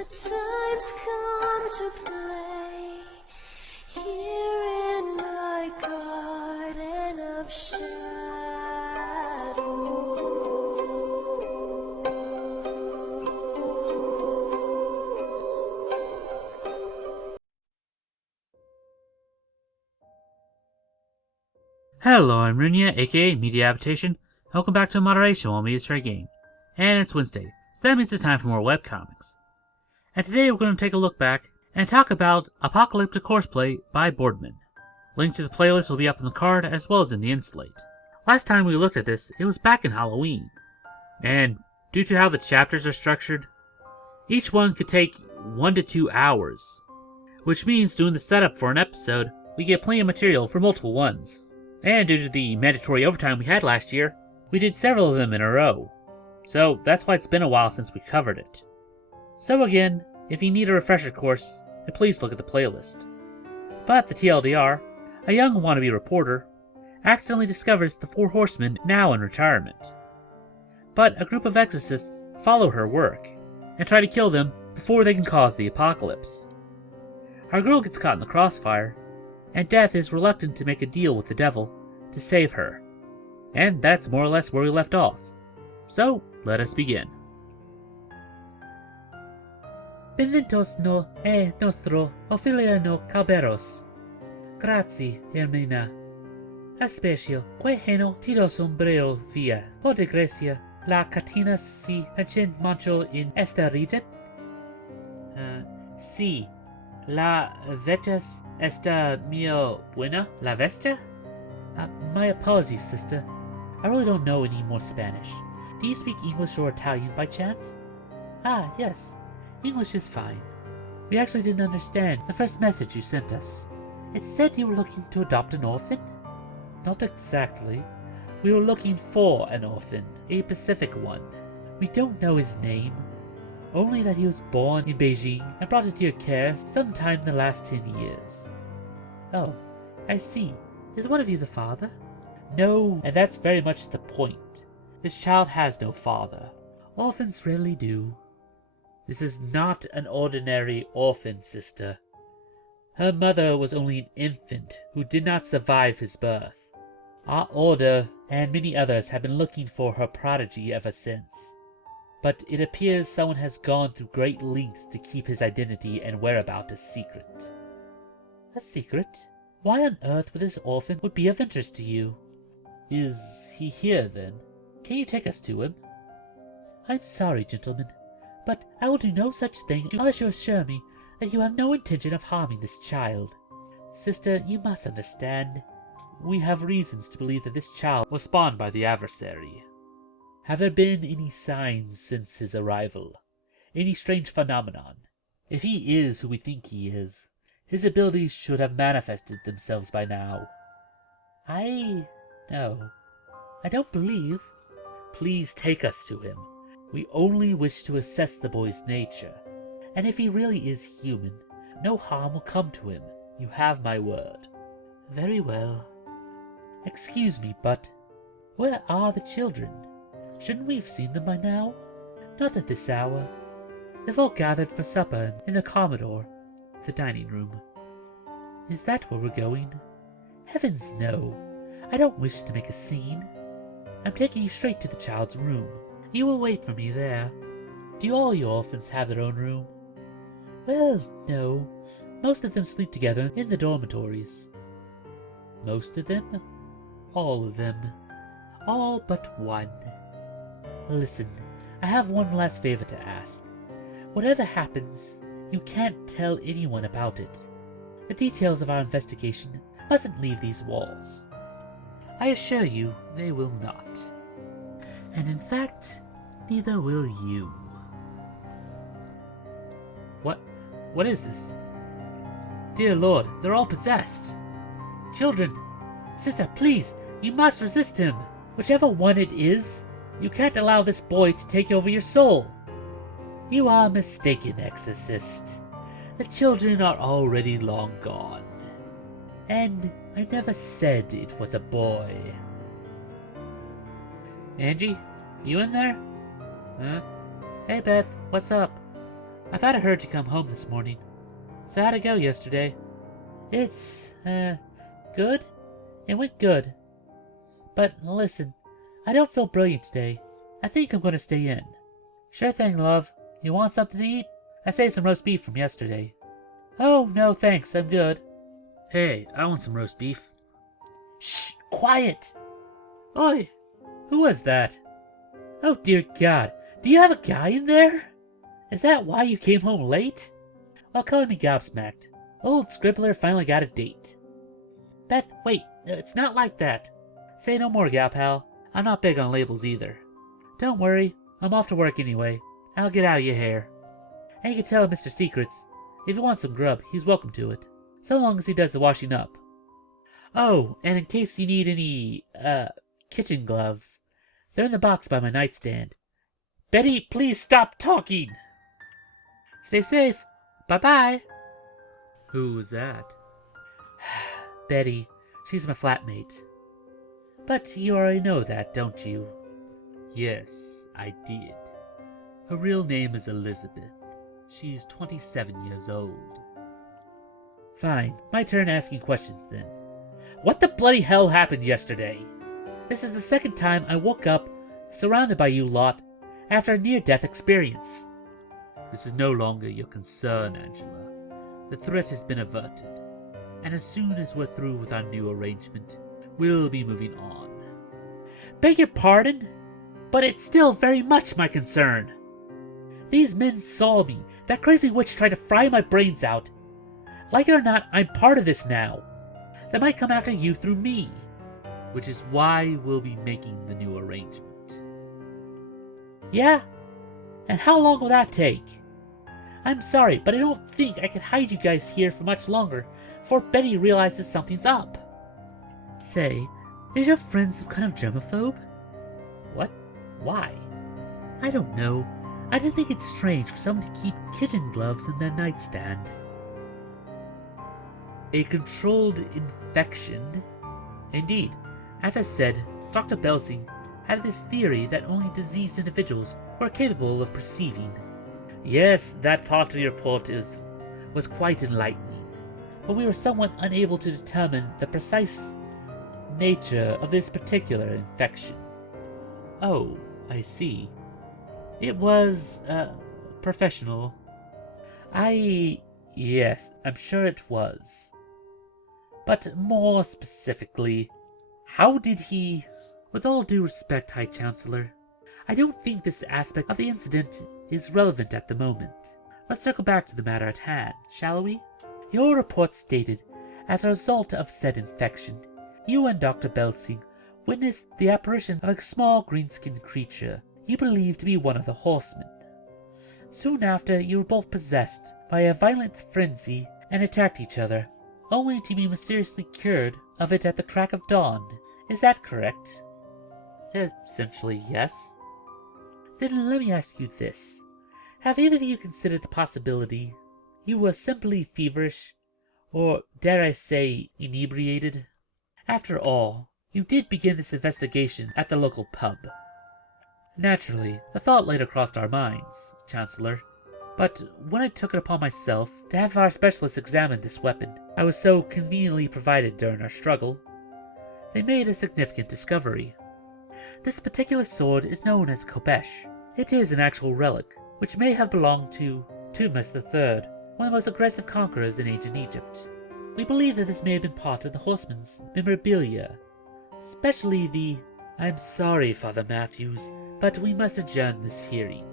The time's come to play here in my garden of Hello, I'm Runia, aka Media Adaptation. Welcome back to Moderation while Media Trade Game. And it's Wednesday, so that means it's time for more webcomics. And today we're going to take a look back and talk about Apocalyptic Horseplay by Boardman. Link to the playlist will be up in the card as well as in the inslate. Last time we looked at this, it was back in Halloween. And due to how the chapters are structured, each one could take 1 to 2 hours. Which means doing the setup for an episode, we get plenty of material for multiple ones. And due to the mandatory overtime we had last year, we did several of them in a row. So that's why it's been a while since we covered it. So again, if you need a refresher course, then please look at the playlist. But the TLDR, a young wannabe reporter, accidentally discovers the 4 horsemen now in retirement. But a group of exorcists follow her work, and try to kill them before they can cause the apocalypse. Our girl gets caught in the crossfire, and Death is reluctant to make a deal with the devil to save her. And that's more or less where we left off. So, let us begin. Benventos no e nostro ofilia no calberos. Grazie, Hermina. Aspecio, que heno tiro sombrero via. Por desgracia, la catina si penchen mancho in esta region? Si. La vetas esta mio buena? La vesta? My apologies, sister. I really don't know any more Spanish. Do you speak English or Italian by chance? Ah, yes. English is fine. We actually didn't understand the first message you sent us. It said you were looking to adopt an orphan? Not exactly. We were looking for an orphan, a Pacific one. We don't know his name. Only that he was born in Beijing and brought into your care sometime in the last 10 years. Oh, I see. Is one of you the father? No, and that's very much the point. This child has no father. Orphans rarely do. This is not an ordinary orphan, sister. Her mother was only an infant who did not survive his birth. Our order and many others have been looking for her prodigy ever since. But it appears someone has gone through great lengths to keep his identity and whereabouts a secret. A secret? Why on earth would this orphan would be of interest to you? Is he here, then? Can you take us to him? I'm sorry, gentlemen, but I will do no such thing unless you assure me that you have no intention of harming this child. Sister, you must understand. We have reasons to believe that this child was spawned by the adversary. Have there been any signs since his arrival? Any strange phenomenon? If he is who we think he is, his abilities should have manifested themselves by now. No. I don't believe. Please take us to him. We only wish to assess the boy's nature. And if he really is human, no harm will come to him. You have my word. Very well. Excuse me, but where are the children? Shouldn't we have seen them by now? Not at this hour. They've all gathered for supper in the Commodore, the dining room. Is that where we're going? Heavens, no. I don't wish to make a scene. I'm taking you straight to the child's room. You will wait for me there. Do all your orphans have their own room? Well, no. Most of them sleep together in the dormitories. Most of them? All of them. All but one. Listen, I have one last favor to ask. Whatever happens, you can't tell anyone about it. The details of our investigation mustn't leave these walls. I assure you they will not. And in fact, neither will you. What is this? Dear Lord, they're all possessed. Children, sister, please, you must resist him. Whichever one it is, you can't allow this boy to take over your soul. You are mistaken, exorcist. The children are already long gone. And I never said it was a boy. Angie, you in there? Huh? Hey Beth, what's up? I thought I heard you come home this morning. So how'd it go yesterday? It's, good? It went good. But listen, I don't feel brilliant today. I think I'm going to stay in. Sure thing, love. You want something to eat? I saved some roast beef from yesterday. Oh, no thanks, I'm good. Hey, I want some roast beef. Shh, quiet! Oi, who was that? Oh dear God, do you have a guy in there? Is that why you came home late? Well, color me gobsmacked. Old Scribbler finally got a date. Beth, wait, it's not like that. Say no more, gal pal. I'm not big on labels either. Don't worry, I'm off to work anyway. I'll get out of your hair. And you can tell Mr. Secrets, if he wants some grub, he's welcome to it. So long as he does the washing up. Oh, and in case you need any, kitchen gloves, they're in the box by my nightstand. Betty, please stop talking! Stay safe. Bye-bye. Who was that? Betty. She's my flatmate. But you already know that, don't you? Yes, I did. Her real name is Elizabeth. She's 27 years old. Fine, my turn asking questions then. What the bloody hell happened yesterday? This is the second time I woke up surrounded by you lot after a near-death experience. This is no longer your concern, Angela. The threat has been averted, and as soon as we're through with our new arrangement, we'll be moving on. Beg your pardon, but it's still very much my concern. These men saw me. That crazy witch tried to fry my brains out. Like it or not, I'm part of this now. They might come after you through me. Which is why we'll be making the new arrangement. Yeah? And how long will that take? I'm sorry, but I don't think I can hide you guys here for much longer before Betty realizes something's up. Say, is your friend some kind of germaphobe? What? Why? I don't know. I just think it's strange for someone to keep kitchen gloves in their nightstand. A controlled infection? Indeed. As I said, Dr. Belsing had this theory that only diseased individuals were capable of perceiving. Yes, that part of your report was quite enlightening, but we were somewhat unable to determine the precise nature of this particular infection. Oh, I see. It was, professional. Yes, I'm sure it was. But more specifically, how did he... With all due respect, High Chancellor, I don't think this aspect of the incident is relevant at the moment. Let's circle back to the matter at hand, shall we? Your report stated, as a result of said infection, you and Dr. Belsing witnessed the apparition of a small green-skinned creature you believed to be one of the horsemen. Soon after, you were both possessed by a violent frenzy and attacked each other, only to be mysteriously cured of it at the crack of dawn. Is that correct? Essentially, yes. Then let me ask you this. Have either of you considered the possibility you were simply feverish, or dare I say, inebriated? After all, you did begin this investigation at the local pub. Naturally, the thought later crossed our minds, Chancellor. But when I took it upon myself to have our specialists examine this weapon I was so conveniently provided during our struggle, they made a significant discovery. This particular sword is known as Kobesh. It is an actual relic, which may have belonged to Tumas III, one of the most aggressive conquerors in ancient Egypt. We believe that this may have been part of the horseman's memorabilia, especially the... I'm sorry, Father Matthews, but we must adjourn this hearing.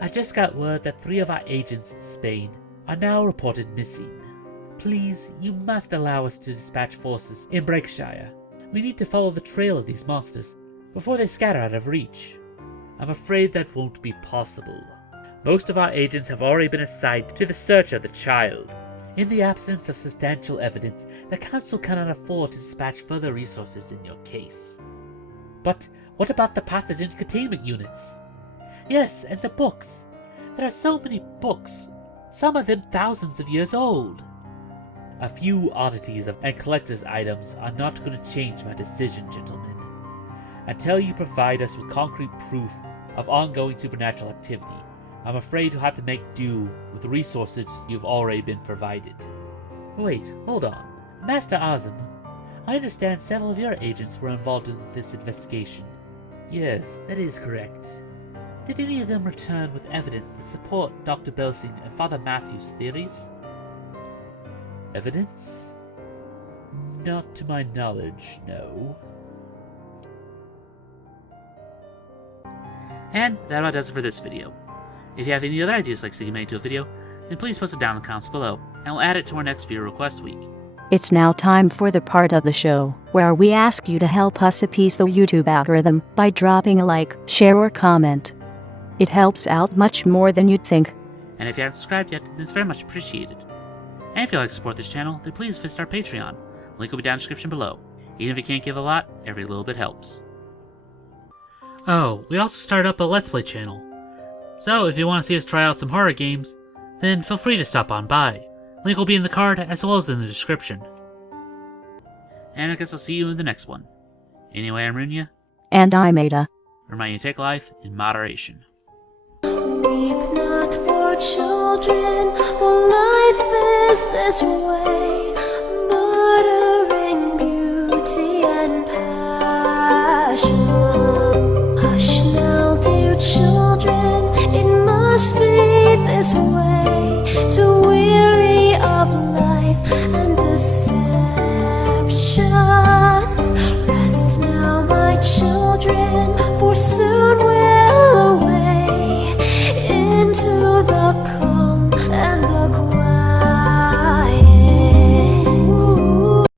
I just got word that 3 of our agents in Spain are now reported missing. Please, you must allow us to dispatch forces in Breakshire. We need to follow the trail of these monsters before they scatter out of reach. I'm afraid that won't be possible. Most of our agents have already been assigned to the search of the child. In the absence of substantial evidence, the Council cannot afford to dispatch further resources in your case. But what about the pathogen containment units? Yes, and the books. There are so many books, some of them thousands of years old. A few oddities and collector's items are not going to change my decision, gentlemen, until you provide us with concrete proof of ongoing supernatural activity I'm afraid you'll have to make do with the resources you've already been provided. Wait, hold on. Master Azam, I understand several of your agents were involved in this investigation. Yes, that is correct. Did any of them return with evidence to support Dr. Belsing and Father Matthew's theories? Evidence? Not to my knowledge, no. And that about does it for this video. If you have any other ideas like seeing made into a video, then please post it down in the comments below, and we'll add it to our next viewer request week. It's now time for the part of the show where we ask you to help us appease the YouTube algorithm by dropping a like, share, or comment. It helps out much more than you'd think. And if you haven't subscribed yet, then it's very much appreciated. And if you'd like to support this channel, then please visit our Patreon. Link will be down in the description below. Even if you can't give a lot, every little bit helps. Oh, we also started up a Let's Play channel. So if you want to see us try out some horror games, then feel free to stop on by. Link will be in the card as well as in the description. And I guess I'll see you in the next one. Anyway, I'm Runya. And I'm Ada. Remind you to take life in moderation. Weep not, poor children, for life is this way.